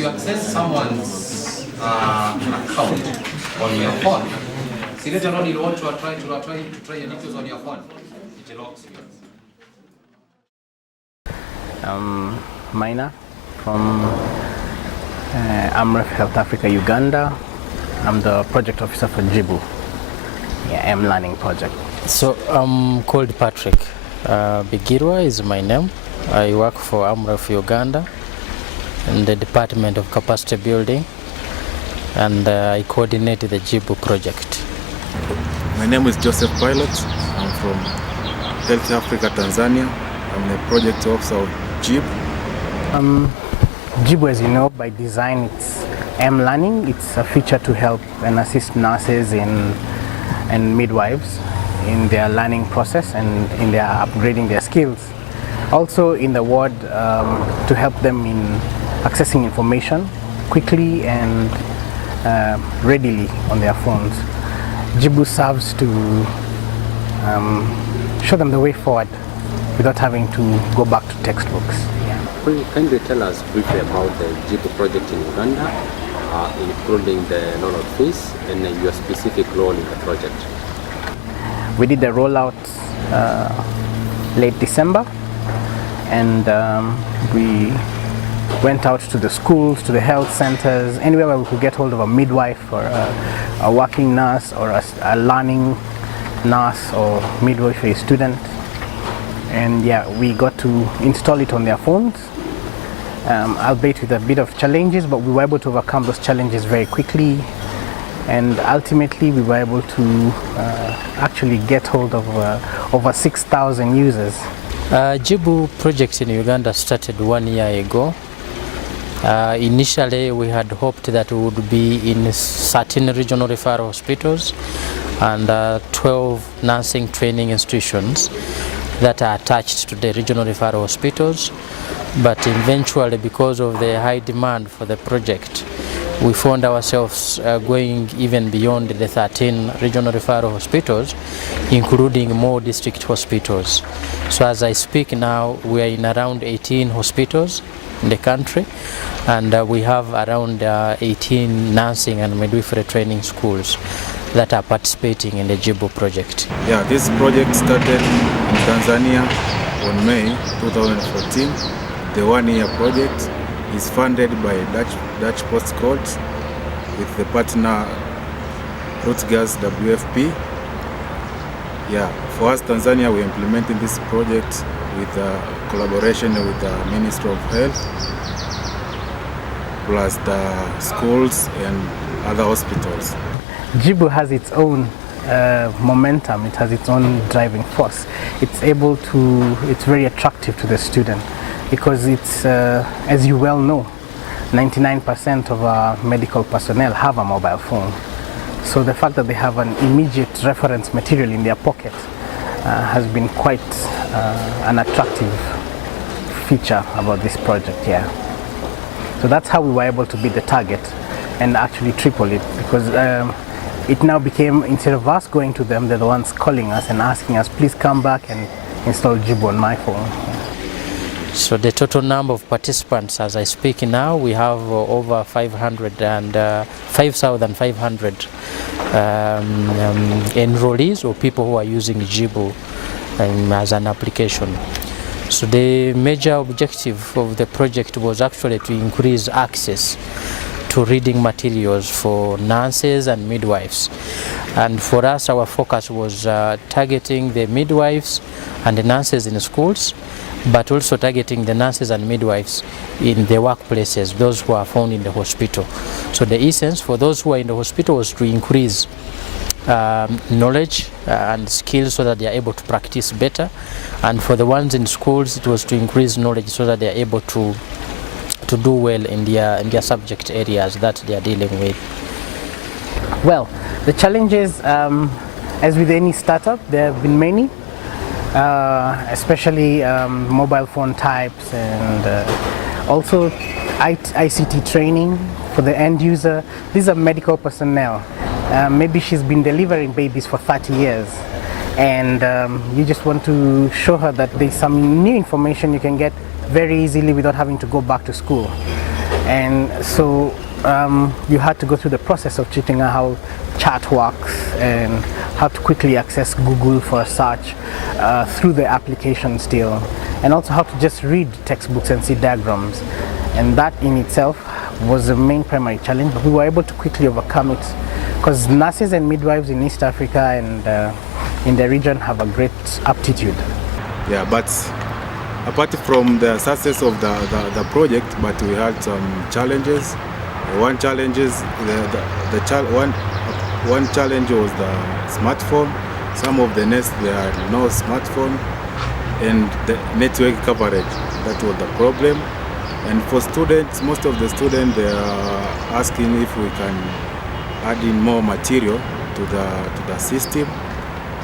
you access someone's account on your phone, see later on you want to try your details on your phone, it locks you. Mina from East Africa Uganda. I'm the project officer for JIBU, mLearning project. So I'm called Patrick. Bigirwa is my name. I work for AMREF Uganda in the Department of Capacity Building, and I coordinate the JIBU project. My name is Joseph Pilot. I'm from East Africa Tanzania. I'm the project officer of JIBU. JIBU, as you know, by design it's mLearning. It's a feature to help and assist nurses and midwives in their learning process and in their upgrading their skills. Also in the ward to help them in accessing information quickly and readily on their phones. JIBU serves to show them the way forward without having to go back to textbooks. Can you tell us briefly about the JIBU project in Uganda, including the knowledge phase and your specific role in the project? We did the rollout late December, and we went out to the schools, to the health centers, anywhere where we could get hold of a midwife or a working nurse or a learning nurse or midwifery student. And yeah, we got to install it on their phones, albeit with a bit of challenges, but we were able to overcome those challenges very quickly, and ultimately we were able to actually get hold of over 6,000 users. JIBU project in Uganda started 1 year ago. Initially we had hoped that we would be in 13 regional referral hospitals and 12 nursing training institutions that are attached to the regional referral hospitals, but eventually, because of the high demand for the project, we found ourselves going even beyond the 13 regional referral hospitals, including more district hospitals. So as I speak now, we are in around 18 hospitals in the country, and we have around 18 nursing and midwifery training schools that are participating in the JIBU project. Yeah, this project started in Tanzania on May 2014. The 1 year project is funded by Dutch Postcode with the partner Rutgers WFP. Yeah, for us Tanzania, we're implementing this project with collaboration with the Ministry of Health, plus the schools and other hospitals. JIBU has its own momentum, it has its own driving force. It's very attractive to the student because it's, as you well know, 99% of our medical personnel have a mobile phone. So the fact that they have an immediate reference material in their pocket has been quite an attractive feature about this project here. So that's how we were able to beat the target and actually triple it, because it now became, instead of us going to them, they're the ones calling us and asking us, please come back and install JIBU on my phone. So the total number of participants as I speak now, we have over 500 and 5,500 enrollees or people who are using JIBU as an application. So the major objective of the project was actually to increase access to reading materials for nurses and midwives. And for us, our focus was targeting the midwives and the nurses in schools, but also targeting the nurses and midwives in the workplaces, those who are found in the hospital. So the essence for those who are in the hospital was to increase knowledge and skills so that they are able to practice better. And for the ones in schools, it was to increase knowledge so that they are able to do well in their subject areas that they are dealing with. Well, the challenges, as with any startup, there have been many, especially mobile phone types and also ICT training for the end user. These are medical personnel. Maybe she's been delivering babies for 30 years and you just want to show her that there's some new information you can get very easily without having to go back to school. And so you had to go through the process of teaching her how chat works and how to quickly access Google for a search through the application still, and also how to just read textbooks and see diagrams. And that in itself was the main primary challenge, but we were able to quickly overcome it because nurses and midwives in East Africa and in the region have a great aptitude. Yeah, but apart from the success of the project, but we had some challenges. One challenge was the smartphone. Some of the nests there are no smartphone, and the network coverage. That was the problem. And for students, most of the students, they are asking if we can add in more material to the system,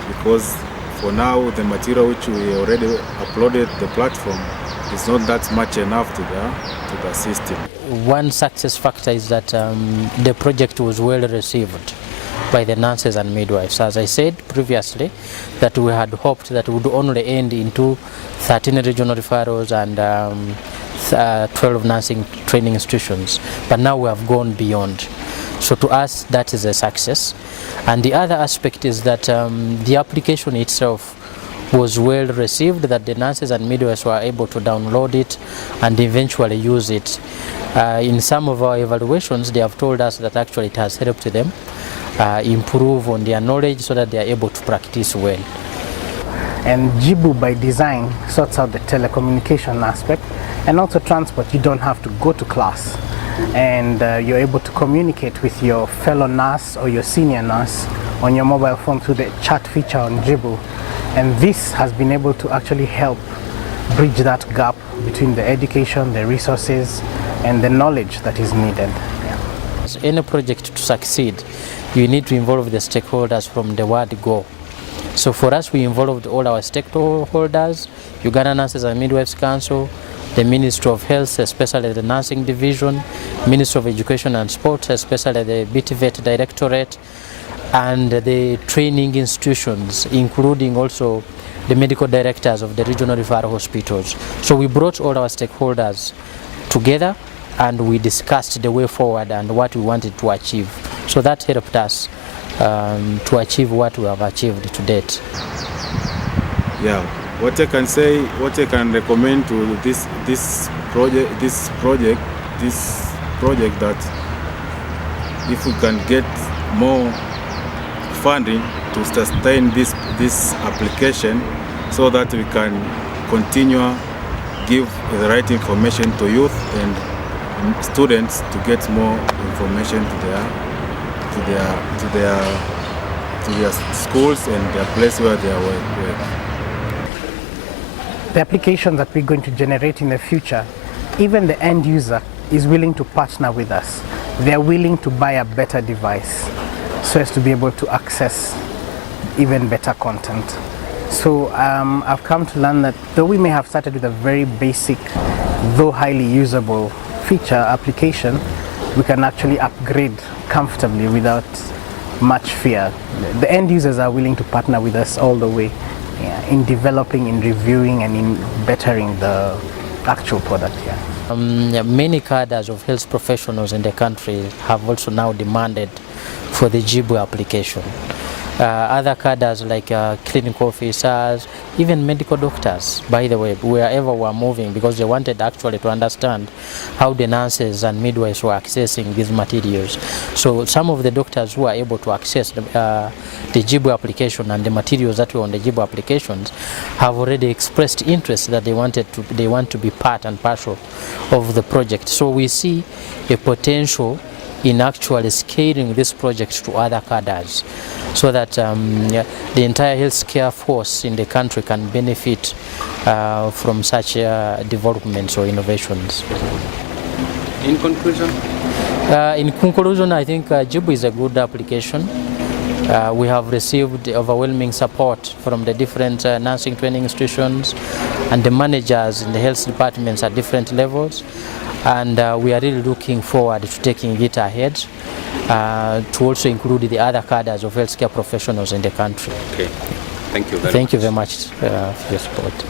because for now the material which we already uploaded the platform is not that much enough to the system. One success factor is that the project was well received by the nurses and midwives. As I said previously, that we had hoped that it would only end into 13 regional referrals and 12 nursing training institutions, but now we have gone beyond. So to us, that is a success. And the other aspect is that the application itself was well received, that the nurses and midwives were able to download it and eventually use it. In some of our evaluations, they have told us that actually it has helped them improve on their knowledge so that they are able to practice well. And JIBU by design sorts out the telecommunication aspect and also transport. You don't have to go to class, and you're able to communicate with your fellow nurse or your senior nurse on your mobile phone through the chat feature on JIBU. And this has been able to actually help bridge that gap between the education, the resources, and the knowledge that is needed. Yeah. Any project to succeed, you need to involve the stakeholders from the word go. So for us, we involved all our stakeholders, Uganda Nurses and Midwives Council, the Ministry of Health, especially the Nursing Division, Ministry of Education and Sports, especially the BTVET Directorate, and the training institutions, including also the medical directors of the regional referral hospitals. So we brought all our stakeholders together and we discussed the way forward and what we wanted to achieve. So that helped us to achieve what we have achieved to date. Yeah, what I can say, what I can recommend to this project that if we can get more funding to sustain this application, so that we can continue give the right information to youth and students to get more information to their schools and their place where they are working. The application that we're going to generate in the future, even the end user is willing to partner with us. They're willing to buy a better device so as to be able to access even better content. So I've come to learn that though we may have started with a very basic, though highly usable feature application, we can actually upgrade comfortably without much fear. The end users are willing to partner with us all the way, in developing, in reviewing, and in bettering the actual product. Many cadres of health professionals in the country have also now demanded for the JIBU application. Other cadres like clinical officers, even medical doctors, by the way, wherever we're moving, because they wanted actually to understand how the nurses and midwives were accessing these materials. So some of the doctors who are able to access the JIBU application and the materials that were on the JIBU applications have already expressed interest that they want to be part and parcel of the project. So we see a potential in actually scaling this project to other cadres, so that the entire healthcare force in the country can benefit from such developments or innovations. In conclusion? I think JIBU is a good application. We have received overwhelming support from the different nursing training institutions and the managers in the health departments at different levels. And we are really looking forward to taking it ahead to also include the other cadres of healthcare professionals in the country. Okay. Thank you very much. Thank you very much for your support.